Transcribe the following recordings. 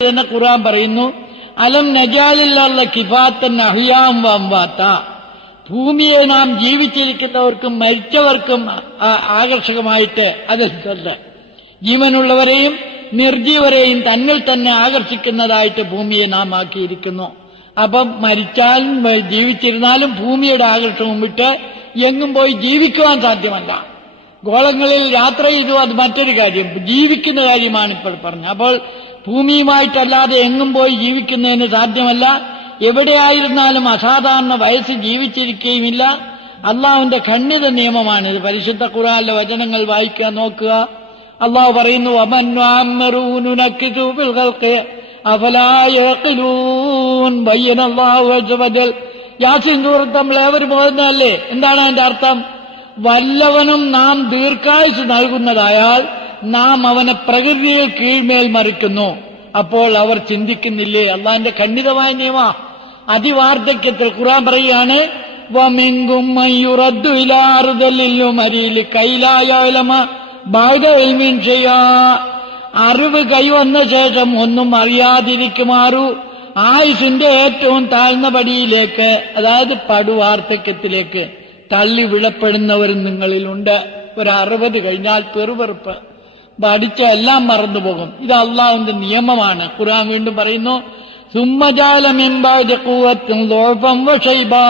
തന്നെ ഖുർആൻ പറയുന്നു, അലം നജാലിലുള്ള കിഫാത്തൻ അഹ്യാം വംവാത്ത, ഭൂമിയെ നാം ജീവിച്ചിരിക്കുന്നവർക്കും മരിച്ചവർക്കും ആകർഷകമായിട്ട് അതിൽക്കുണ്ട്. ജീവനുള്ളവരെയും നിർജീവരെയും തന്നിൽ തന്നെ ആകർഷിക്കുന്നതായിട്ട് ഭൂമിയെ നാം ആക്കിയിരിക്കുന്നു. അപ്പം മരിച്ചാലും ജീവിച്ചിരുന്നാലും ഭൂമിയുടെ ആകർഷണം വിട്ട് എങ്ങും പോയി ജീവിക്കുവാൻ സാധ്യമല്ല. ഗോളങ്ങളിൽ യാത്ര ചെയ്തു, അത് മറ്റൊരു കാര്യം. ജീവിക്കുന്ന കാര്യമാണ് ഇപ്പോൾ പറഞ്ഞത്. അപ്പോൾ ഭൂമിയുമായിട്ടല്ലാതെ എങ്ങും പോയി ജീവിക്കുന്നതിന് സാധ്യമല്ല. എവിടെയായിരുന്നാലും അസാധാരണ വയസ്സ് ജീവിച്ചിരിക്കുകയുമില്ല. അള്ളാഹുവിന്റെ ഖണ്ഡിത നിയമമാണിത്. പരിശുദ്ധ ഖുർആനിലെ വചനങ്ങൾ വായിക്കാൻ നോക്കുക. അള്ളാഹു പറയുന്നു, യാസീൻ സൂറത്ത് നമ്മൾ ഏവരും ഓതുന്നതല്ലേ? എന്താണ് അതിന്റെ അർത്ഥം? വല്ലവനും നാം ദീർഘായുസ് നൽകുന്നതായാൽ നാം അവനെ പ്രകൃതിയിൽ കീഴ്മേൽ മറിക്കുന്നു. അപ്പോൾ അവർ ചിന്തിക്കുന്നില്ലേ? അള്ളാഹിന്റെ ഖണ്ഡിതമായ നിയമ. അതിവാർദ്ധക്യത്തിൽ ഖുർആൻ പറയുകയാണ്, വമിങ്കും മയ്യുറദ്ദു ഇലാ അർദലിൽ മരീലി കൈലായലമ ബഅദ ഇൽമിൻ ഷൈഅ. അറിവ് കൈവന്ന ശേഷം ഒന്നും അറിയാതിരിക്കുമാറു ആയുസിന്റെ ഏറ്റവും താഴ്ന്ന പടിയിലേക്ക്, അതായത് പടുവാർദ്ധക്യത്തിലേക്ക് തള്ളി വിടപ്പെടുന്നവരും നിങ്ങളിലുണ്ട്. ഒരു 60 കഴിഞ്ഞാൽ പെറുപെറുപ്പ്, പഠിച്ച എല്ലാം മറന്നുപോകും. ഇത് അള്ളാഹുവിന്റെ നിയമമാണ്. ഖുർആൻ വീണ്ടും പറയുന്നു, സുമ്മജാല മിൻ ബഅദി ഖുവ്വത്തിൻ ളുഅഫൻ വശൈബാ.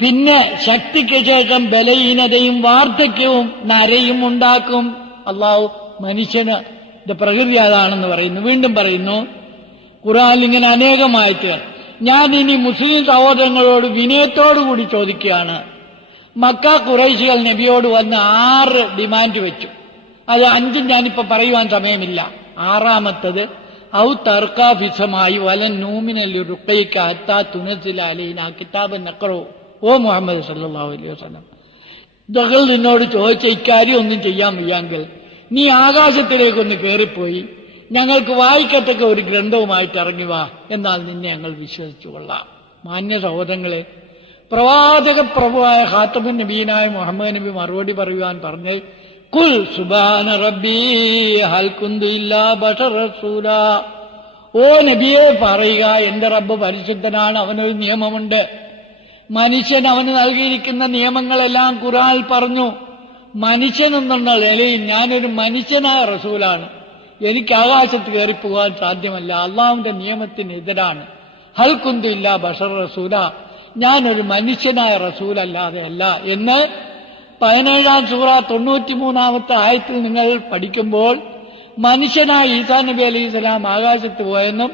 പിന്നെ ശക്തിക്ക് ശേഷം ബലഹീനതയും വാർദ്ധക്യവും നരയും ഉണ്ടാക്കും. അള്ളാഹു മനുഷ്യന് ഇത് പ്രകൃതി അതാണെന്ന് പറയുന്നു. വീണ്ടും പറയുന്നു ഖുർആനിൽ ഇങ്ങനെ അനേകമായിട്ട്. ഞാൻ ഇനി മുസ്ലിം സഹോദരങ്ങളോട് വിനയത്തോടുകൂടി ചോദിക്കുകയാണ്. മക്ക ഖുറൈശികൾ നബിയോട് വന്ന് 6 ഡിമാൻഡ് വെച്ചു. അത് 5 ഞാനിപ്പോ പറയുവാൻ സമയമില്ല. 6ാമത്തത് ഔ തർക്കാഫിസമായി വലൻ നൂമിനൽ റുഖൈക ഹത്താ തുനസില അലൈനാ കിതാബൻ നഖറു. ഓ മുഹമ്മദ് സല്ലല്ലാഹു അലൈഹി വസല്ലം, ദഹൽ നിന്നോട് ചോദിച്ച ഇക്കാര്യം ഒന്നും ചെയ്യാൻ വയ്യെങ്കിൽ നീ ആകാശത്തിലേക്കൊന്ന് കയറിപ്പോയി ഞങ്ങൾക്ക് വായിക്കത്തക്ക ഒരു ഗ്രന്ഥവുമായിട്ട് ഇറങ്ങി വാ, എന്നാൽ നിന്നെ ഞങ്ങൾ വിശ്വസിച്ചു കൊള്ളാം. മാന്യ സഹോദരങ്ങളെ, പ്രവാചക പ്രഭുവായ ഖാത്തമുൻ നബീനായ മുഹമ്മദ് നബി മറുപടി പറയുവാൻ പറഞ്ഞ്, ഖുൽ സുബ്ഹാന റബ്ബി ഹൽ കുന്തു ഇല്ലാ ബശറ റസൂലാ. ഓ നബിയെ പറയുക, എന്റെ റബ്ബ് പരിശുദ്ധനാണ്, അവനൊരു നിയമമുണ്ട്. മനുഷ്യൻ അവന് നൽകിയിരിക്കുന്ന നിയമങ്ങളെല്ലാം ഖുർആനിൽ പറഞ്ഞു. മനുഷ്യനെന്നുള്ള നിലയിൽ ഞാനൊരു മനുഷ്യനായ റസൂലാണ്. എനിക്ക് ആകാശത്ത് കയറിപ്പോകാൻ സാധ്യമല്ല. അള്ളാഹുവിന്റെ നിയമത്തിനെതിരാണ്. ഹൽ കുന്തു ഇല്ലാ ബശറ റസൂല, ഞാനൊരു മനുഷ്യനായ റസൂലല്ലാതെ അല്ല എന്ന് 17-ാം സൂറ 93-ാമത്തെ ആയത്തിൽ നിങ്ങൾ പഠിക്കുമ്പോൾ മനുഷ്യനായ ഈസാ നബി അലൈഹി സ്വലാം ആകാശത്ത് പോയെന്നും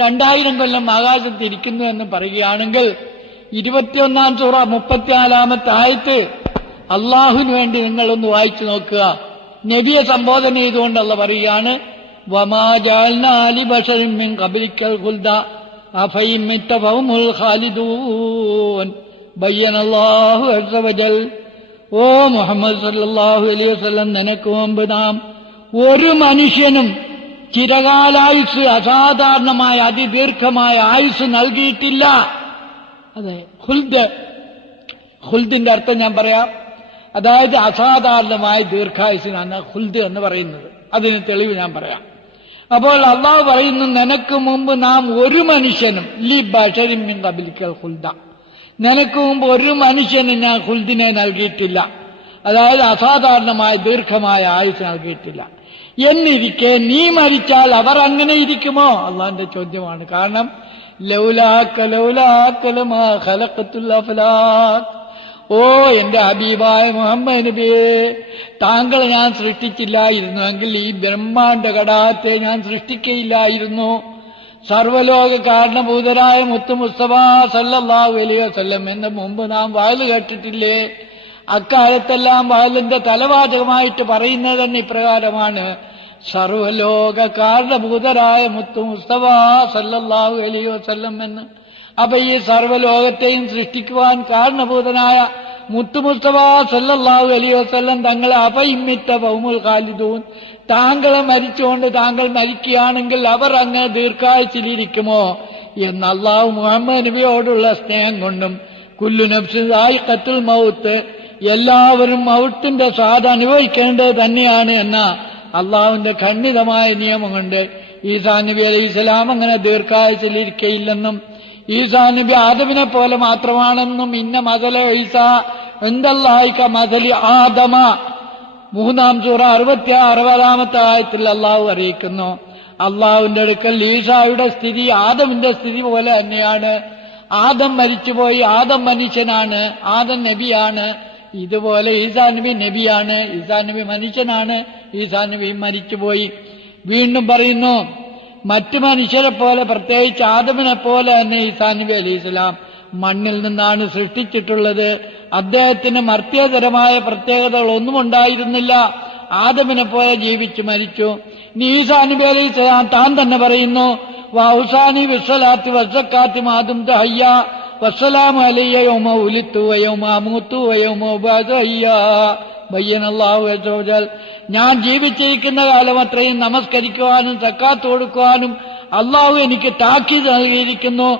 2000 കൊല്ലം ആകാശത്ത് ഇരിക്കുന്നു എന്നും പറയുകയാണെങ്കിൽ 21-ാം സൂറ 34-ാമത്തെ ആയത്ത് അള്ളാഹുവിന് വേണ്ടി നിങ്ങളൊന്ന് വായിച്ചു നോക്കുക. നബിയെ സംബോധന ചെയ്തുകൊണ്ട് അള്ളാഹ് പറയുകയാണ്, വമാ ജഅൽനാ ലിബശരിൻ മിൻ ഖബ്ലിക്കൽ ഖുൽദ അഫഇൻ മിത്ത ഫഹുമുൽ ഖാലിദൂൻ ബയ്യനല്ലാഹു അസ്സ വജൽ. ഓ മുഹമ്മദ് സല്ലല്ലാഹു അലൈഹി വസല്ലം, നിനക്ക് മുമ്പ് നാം ഒരു മനുഷ്യനും ചിരകാലായുസ്, അസാധാരണമായ അതിദീർഘമായ ആയുസ് നൽകിയിട്ടില്ല. അതെ, ഖുൽദിന്റെ അർത്ഥം ഞാൻ പറയാം. അതായത് അസാധാരണമായ ദീർഘായുസിനാണ് ഖുൽദ് എന്ന് പറയുന്നത്. അതിന് തെളിവ് ഞാൻ പറയാം. അപ്പോൾ അള്ളാഹു പറയുന്നു, നിനക്ക് മുമ്പ് നാം ഒരു മനുഷ്യനും ലി ബശരിൻ മിൻ ഖബ്ലിക്കൽ ഖുൽദ, നിനക്ക് മുമ്പ് ഒരു മനുഷ്യനും ഞാൻ ഖുൽദിനെ നൽകിയിട്ടില്ല. അതായത് അസാധാരണമായ ദീർഘമായ ആയുസ് നൽകിയിട്ടില്ല. എന്നിരിക്കെ നീ മരിച്ചാൽ അവർ അങ്ങനെ ഇരിക്കുമോ? അള്ളാഹിന്റെ ചോദ്യമാണ്. കാരണം ലൗലാക ലമാ ഖലഖത്തുൽ അഫ്ലാഖ്. ഓ എന്റെ ഹബീബായ മുഹമ്മദ് നബിയെ, താങ്കളെ ഞാൻ സൃഷ്ടിച്ചില്ലായിരുന്നുവെങ്കിൽ ഈ ബ്രഹ്മാണ്ഡ ഘടകത്തെ ഞാൻ സൃഷ്ടിക്കയില്ലായിരുന്നു. സർവലോക കാരണഭൂതരായ മുത്തു മുസ്തഫ സല്ലല്ലാഹു അലൈഹി വസല്ലം എന്ന് മുമ്പ് നാം വയല് കേട്ടിട്ടില്ലേ? അക്കാലത്തെല്ലാം വയലിന്റെ തലവാചകമായിട്ട് പറയുന്നത് തന്നെ ഇപ്രകാരമാണ്, സർവലോക കാരണഭൂതരായ മുത്തു മുസ്തഫ സല്ലല്ലാഹു അലൈഹി വസല്ലം എന്ന്. അപ്പൊ ഈ സർവ്വലോകത്തെയും സൃഷ്ടിക്കുവാൻ കാരണഭൂതനായ മുത്തു മുസ്തഫ സല്ലല്ലാഹു അലൈഹി വസല്ലം തങ്ങളെ അഫഇമ്മിത്ത ഫഹുമുൽ ഖാലിദൂൻ, താങ്കളെ മരിച്ചുകൊണ്ട് താങ്കൾ മരിക്കുകയാണെങ്കിൽ അവർ അങ്ങ് ദീർഘായുസിലിരിക്കുമോ എന്ന് അള്ളാഹു മുഹമ്മദ് നബിയോടുള്ള സ്നേഹം കൊണ്ടും കുല്ലു നഫ്സിൻ ദായിഖത്തുൽ മൗത്ത്, എല്ലാവരും മൗത്തിന്റെ സ്വാദ് അനുഭവിക്കേണ്ടത് തന്നെയാണ് എന്ന അള്ളാഹുവിന്റെ ഖണ്ഡിതമായ നിയമം കൊണ്ട് ഈസാ നബി അലൈഹിസ്സലാം അങ്ങനെ ദീർഘായുസിലിരിക്കയില്ലെന്നും ഈസാ നബി ആദമിനെ പോലെ മാത്രമാണെന്നും ഇന്ന മസല ഈസാ ഇൻദല്ലാഹി കമസലി ആദമ 3-ാം സൂറ 60-ാമത്തെ ആയത്തിൽ അള്ളാഹു അറിയിക്കുന്നു. അള്ളാഹുവിന്റെ അടുക്കൽ ഈസായുടെ സ്ഥിതി ആദമിന്റെ സ്ഥിതി പോലെ തന്നെയാണ്. ആദം മരിച്ചുപോയി, ആദം മനുഷ്യനാണ്, ആദം നബിയാണ്. ഇതുപോലെ ഈസാ നബി നബിയാണ്, ഈസാ നബി മനുഷ്യനാണ്, ഈസാ നബി മരിച്ചുപോയി. വീണ്ടും പറയുന്നു, മറ്റു മനുഷ്യരെ പോലെ പ്രത്യേകിച്ച് ആദമിനെ പോലെ തന്നെ ഈസാ നബി അലൈഹിസ്സലാം മണ്ണിൽ നിന്നാണ് സൃഷ്ടിച്ചിട്ടുള്ളത്. അദ്ദേഹത്തിന് മർത്യതരമായ പ്രത്യേകതകളൊന്നും ഉണ്ടായിരുന്നില്ല. ആദമിനെ പോലെ ജീവിച്ചു മരിച്ചു. ഈസാ നബി അലൈഹിസ്സലാം താൻ തന്നെ പറയുന്നു, വൗസാനി വിസ്സലാത്തി വസ്സക്കാത്തി മാതും ഹയ്യ വസ്സലാമു അലയ്യ യൗമ ഉലിത്തു വയൗമ അമൂത്തു വയൗമ ഉബഅസു ഹയ്യ ബയ്യനല്ലാഹു അസ്സ വജൽ. ഞാൻ ജീവിച്ചിരിക്കുന്ന കാലം അത്രയും നമസ്കരിക്കുവാനും സക്കാത്ത് കൊടുക്കുവാനും അള്ളാഹു എനിക്ക് താക്കീത് നൽകിയിരിക്കുന്നു.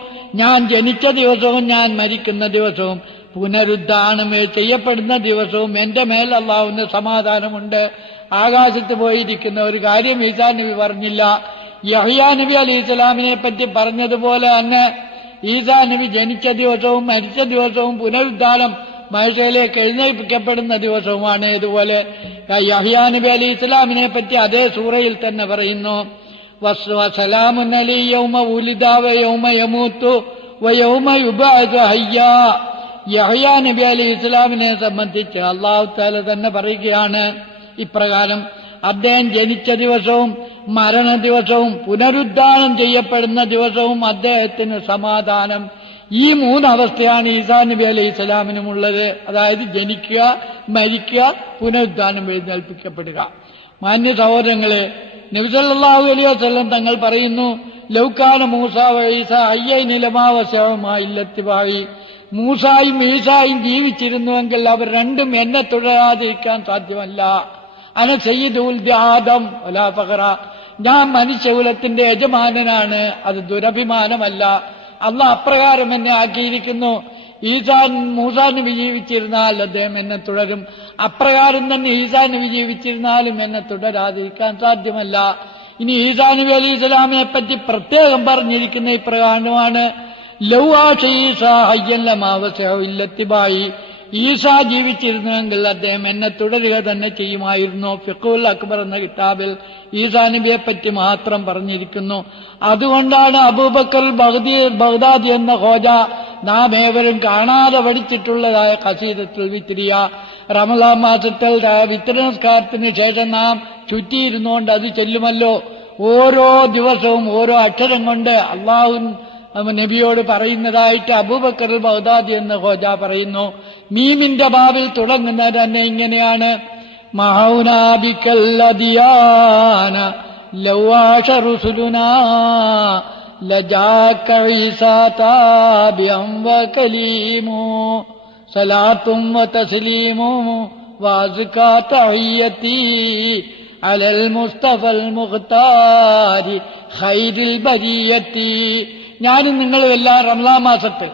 ഞാൻ ജനിച്ച ദിവസവും ഞാൻ മരിക്കുന്ന ദിവസവും പുനരുദ്ധാനം ചെയ്യപ്പെടുന്ന ദിവസവും എന്റെ മേൽ അള്ളാഹുവിന്റെ സമാധാനമുണ്ട്. ആകാശത്ത് പോയിരിക്കുന്ന ഒരു കാര്യം ഈസാ നബി പറഞ്ഞില്ല. യഹ്യാ നബി അലൈഹിസ്സലാമിനെ പറ്റി പറഞ്ഞതുപോലെ തന്നെ ഈസാ നബി ജനിച്ച ദിവസവും മരിച്ച ദിവസവും പുനരുദ്ധാനം മനുഷ്യയിലേക്ക് എഴുന്നേൽപ്പിക്കപ്പെടുന്ന ദിവസവുമാണ്. ഇതുപോലെ യഹ്യാ നബി അലൈഹിസ്സലാമിനെ പറ്റി അതേ സൂറയിൽ തന്നെ പറയുന്നു, വസലാമുൻ അലൈഹി യൗമ ഉലിദ വയൗമ യമൂതു വയൗമ യുബഅസു ഹയ്യാ. യഹ്യാ നബി അലൈഹിസ്സലാമിനെ സംബന്ധിച്ച് അല്ലാഹു തആല തന്നെ പറയുകയാണ് ഇപ്രകാരം, അദ്ദേഹം ജനിച്ച ദിവസവും മരണ ദിവസവും പുനരുദ്ധാനം ചെയ്യപ്പെടുന്ന ദിവസവും അദ്ദേഹത്തിന് സമാധാനം. ഈ 3 അവസ്ഥയാണ് ഈസാ നബി അലൈഹിസ്സലാമിനുമുള്ളത്. അതായത് ജനിക്കുക, മരിക്കുക, പുനരുദ്ധാനം എഴുന്നേൽപ്പിക്കപ്പെടുക. മാന്യ സഹോദരങ്ങളെ, നബി സല്ലല്ലാഹു അലൈഹി വസല്ലം തങ്ങൾ പറയുന്നു, ലൗകാന മൂസ വ ഈസ ഹയ്യൈനി ലമാ വസഅഹുമാ ഇല്ലത്തിബായി. മൂസായും ഈസായും ജീവിച്ചിരുന്നുവെങ്കിൽ അവർ രണ്ടും എന്നെ തുടരാതിരിക്കാൻ സാധ്യമല്ല. അന സയ്യിദുൽ ആദം വലാ ഫഖറ. ഞാൻ മനുഷ്യകുലത്തിന്റെ യജമാനനാണ്, അത് ദുരഭിമാനമല്ല. അള്ളാഹ് അപ്രകാരം എന്നെ ആക്കിയിരിക്കുന്നു. മൂസാ നബി ജീവിച്ചിരുന്നാൽ അദ്ദേഹം എന്നെ തുടരും. അപ്രകാരം തന്നെ ഈസാ നബി ജീവിച്ചിരുന്നാലും എന്നെ തുടരാതിരിക്കാൻ സാധ്യമല്ല. ഇനി ഈസാ നബി അലൈഹിസ്സലാമിനെ പറ്റി പ്രത്യേകം പറഞ്ഞിരിക്കുന്ന ഇപ്രകാരമാണ്, ലൗ ആശ ഈസാ ഹയ്യൻ ലമാ വസഅഹു ഇല്ലത്തിബായി. ഈസാ ജീവിച്ചിരുന്നുവെങ്കിൽ അദ്ദേഹം എന്നെ തുടരുക തന്നെ ചെയ്യുമായിരുന്നു. ഫിഖ്ഹുൽ അക്ബർ എന്ന കിതാബിൽ ഈസാ നബിയെ പറ്റി മാത്രം പറഞ്ഞിരിക്കുന്നു. അതുകൊണ്ടാണ് അബൂബക്കർ ബഗ്ദാദി എന്ന ഖോജ നാം ഏവരും കാണാതെ പഠിച്ചിട്ടുള്ളതായ ഖസീദത്തുൽ വിത്രിയ, റമളാൻ മാസത്തിൽ വിത്ർ നമസ്കാരത്തിന് ശേഷം നാം ചുറ്റിയിരുന്നുകൊണ്ട് അത് ചൊല്ലുമല്ലോ. ഓരോ ദിവസവും ഓരോ അക്ഷരം കൊണ്ട് അള്ളാഹു നബിയോട് പറയുന്നതായിട്ട് അബൂബക്കർ ബഗ്ദാദി എന്ന ഖോജ പറയുന്നു. മീമിന്റെ ബാബിൽ തുടങ്ങുന്നത് തന്നെ ഇങ്ങനെയാണ്, മഹൗനാ ബിക്കല്ലദിയാന ലൗആശ റുസുലുനാ ലജാക ഈസാ താബിഅൻ വകലീമു സലാത്തും വതസ്ലീമു വഅസ്കാ തഹിയ്യതി അലൽ മുസ്തഫൽ മുഖ്താരി ഖൈറുൽ ബരിയത്തി. ഞാനും നിങ്ങളും എല്ലാം റമളാൻ മാസത്തിൽ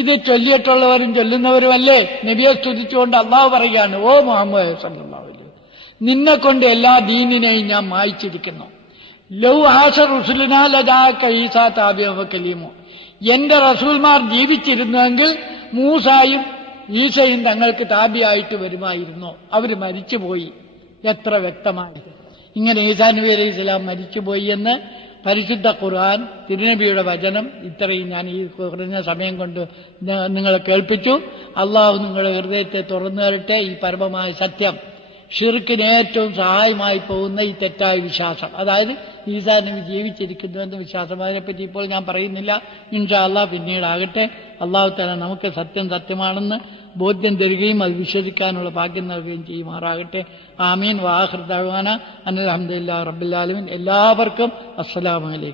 ഇത് ചൊല്ലിയിട്ടുള്ളവരും ചൊല്ലുന്നവരുമല്ലേ. നബിയെ സ്തുതിച്ചുകൊണ്ട് അള്ളാഹു പറയുകയാണ്, ഓ മുഹമ്മദ് സല്ലല്ലാഹു അലൈഹി വസല്ലം, നിന്നെ കൊണ്ട് എല്ലാ ദീനിനെയും ഞാൻ മായ്ച്ചിരിക്കുന്നു. ലൗ ആശ റുസുലുനാ ലജാക ഈസാ താബിഅൻ വകലീമു. എന്റെ റസൂൽമാർ ജീവിച്ചിരുന്നുവെങ്കിൽ മൂസായും ഈസയും തങ്ങൾക്ക് താബിയായിട്ട് വരുമായിരുന്നു. അവര് മരിച്ചുപോയി. എത്ര വ്യക്തമായത്! ഇങ്ങനെ ഈസാ നബി അലൈഹിസ്സലാം മരിച്ചുപോയി എന്ന് പരിശുദ്ധ ഖുർആൻ, തിരുനബിയുടെ വചനം, ഇത്രയും ഞാൻ ഈ കുറഞ്ഞ സമയം കൊണ്ട് നിങ്ങളെ കേൾപ്പിച്ചു. അള്ളാഹു നിങ്ങളുടെ ഹൃദയത്തെ തുറന്നു തരട്ടെ. ഈ പരമമായ സത്യം, ഷിർക്കിന് ഏറ്റവും സഹായമായി പോകുന്ന ഈ തെറ്റായ വിശ്വാസം, അതായത് ഈസാ നബി ജീവിച്ചിരിക്കുന്നുവെന്ന വിശ്വാസം, അതിനെപ്പറ്റി ഇപ്പോൾ ഞാൻ പറയുന്നില്ല. ഇൻഷാ അള്ളാഹ് പിന്നീടാകട്ടെ. അള്ളാഹു തആല നമുക്ക് സത്യം സത്യമാണെന്ന് ബോധ്യം തരികയും അത് വിശ്വസിക്കാനുള്ള ഭാഗ്യം നൽകുകയും ചെയ്യുമാറാകട്ടെ. ആമീൻ. വആഖിറു ദഅ്വാനാ അനിൽ ഹംദുലില്ലാഹി റബ്ബിൽ ആലമീൻ. എല്ലാവർക്കും അസ്സലാമു അലൈക്കും.